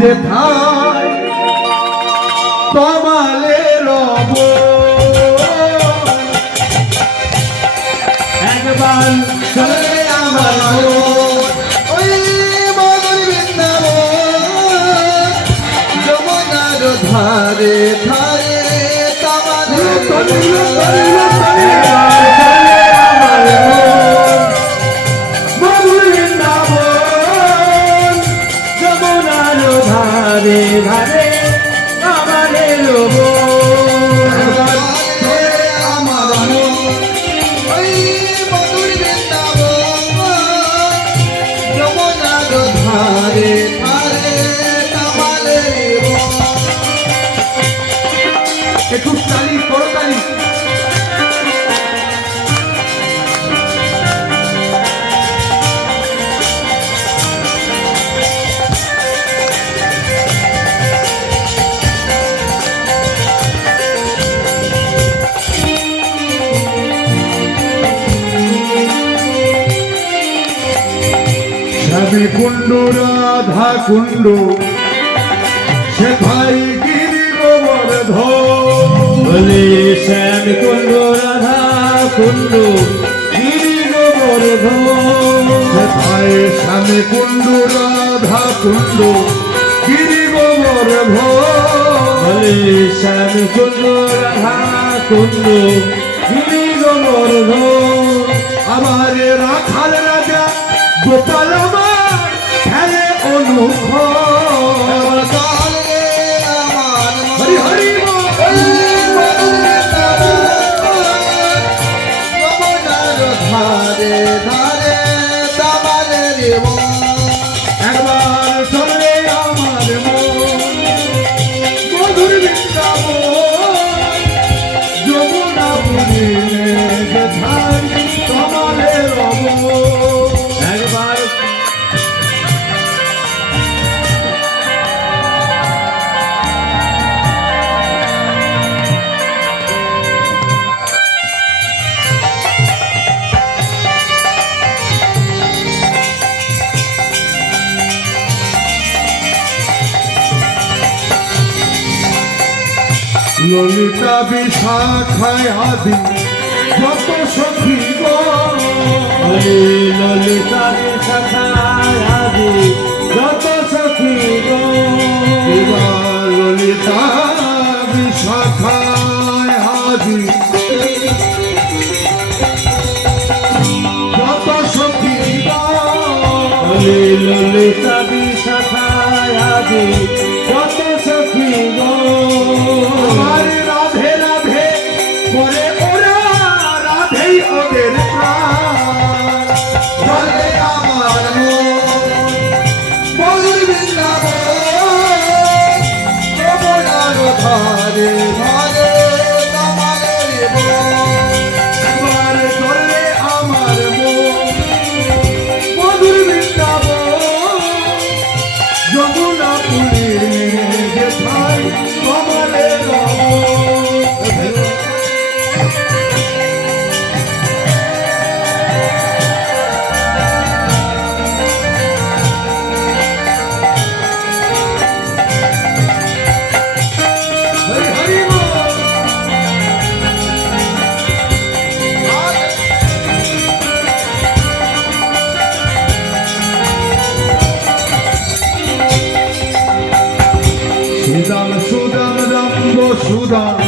যেথায় কমলে রব একবার চলে আমার ওই মধুর বৃন্দাবন যমুনার ধারে ধারে মধুর বৃন্দাবন যমুনার ধারে ধারে আমাদের একটু তালি করো তালি শ্যামী কুণ্ড রাধা কুণ্ড সেথায় গিরি গোবর্ধন শ্যাম কুণ্ড রাধা কুণ্ড গিরি গোবর্ধন সেথায় শ্যামী কুণ্ড রাধা কুণ্ড গিরি গোবর্ধন শ্যাম কুণ্ড রাধা কুণ্ড গিরি গোবর্ধন আমার রাখাল রাজা গোপাল আমার খেলে অনুভব হরি হরি ধারে ধারে দামালে দেব একবার চলে আমার মন মধুর বৃন্দাবন যমুনা পুরে যেথায় কমলে রব একবার ললিতা বিশাখায় আদি যত সখী গো ললিতা বিশাখায় আদি যত সখী গো ললিতা বিশাখায় আদি যত সখী গো ললিতা বিশাখায় আদি যত সখী গো রাধে রাধে করে ওরা রাধেই ওদের প্রাণ বলে আমার মধুর বৃন্দাবন যমুনার ধারে ধারে আমাদের একবার চলে আমার মধুর বৃন্দাবন যমুনা পুরীর যেথায় কমলে সুদাম সুদাম দম্ব সুদাম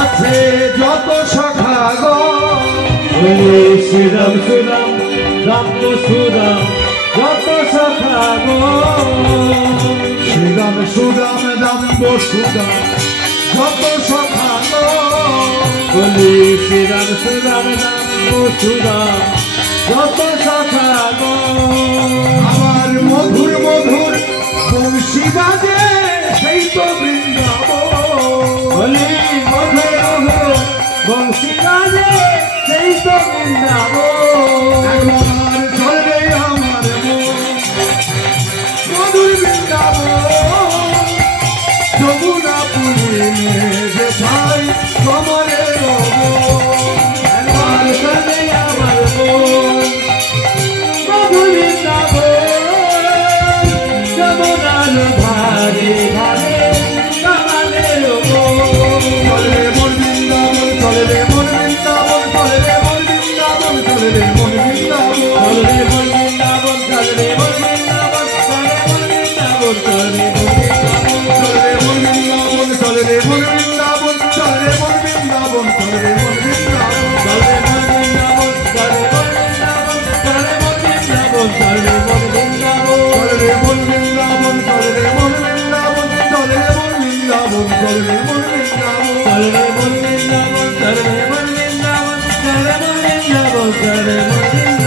আছে যত সখা গো সুদাম সুদাম দম্ব সুদাম যত সখা গো সুদাম সুদাম দম্ব সুদাম যত সখা গো সুদাম সুদাম দম্ব সুদাম যত সখা গো আমার মধুর মধুর বংশী বাজে সেই তো বৃন্দাবন মধুর মধুর বংশী বাজে সেই তো বৃন্দাবন একবার চলে আমার মধুর বৃন্দাবন যমুনা পুরে যেথায় কমলে রব একবার চলে আমার মধুর বৃন্দাবন রে মন বৃন্দাবন, চল রে মন বৃন্দাবন, চল রে মন বৃন্দাবন, চল রে মন বৃন্দাবন।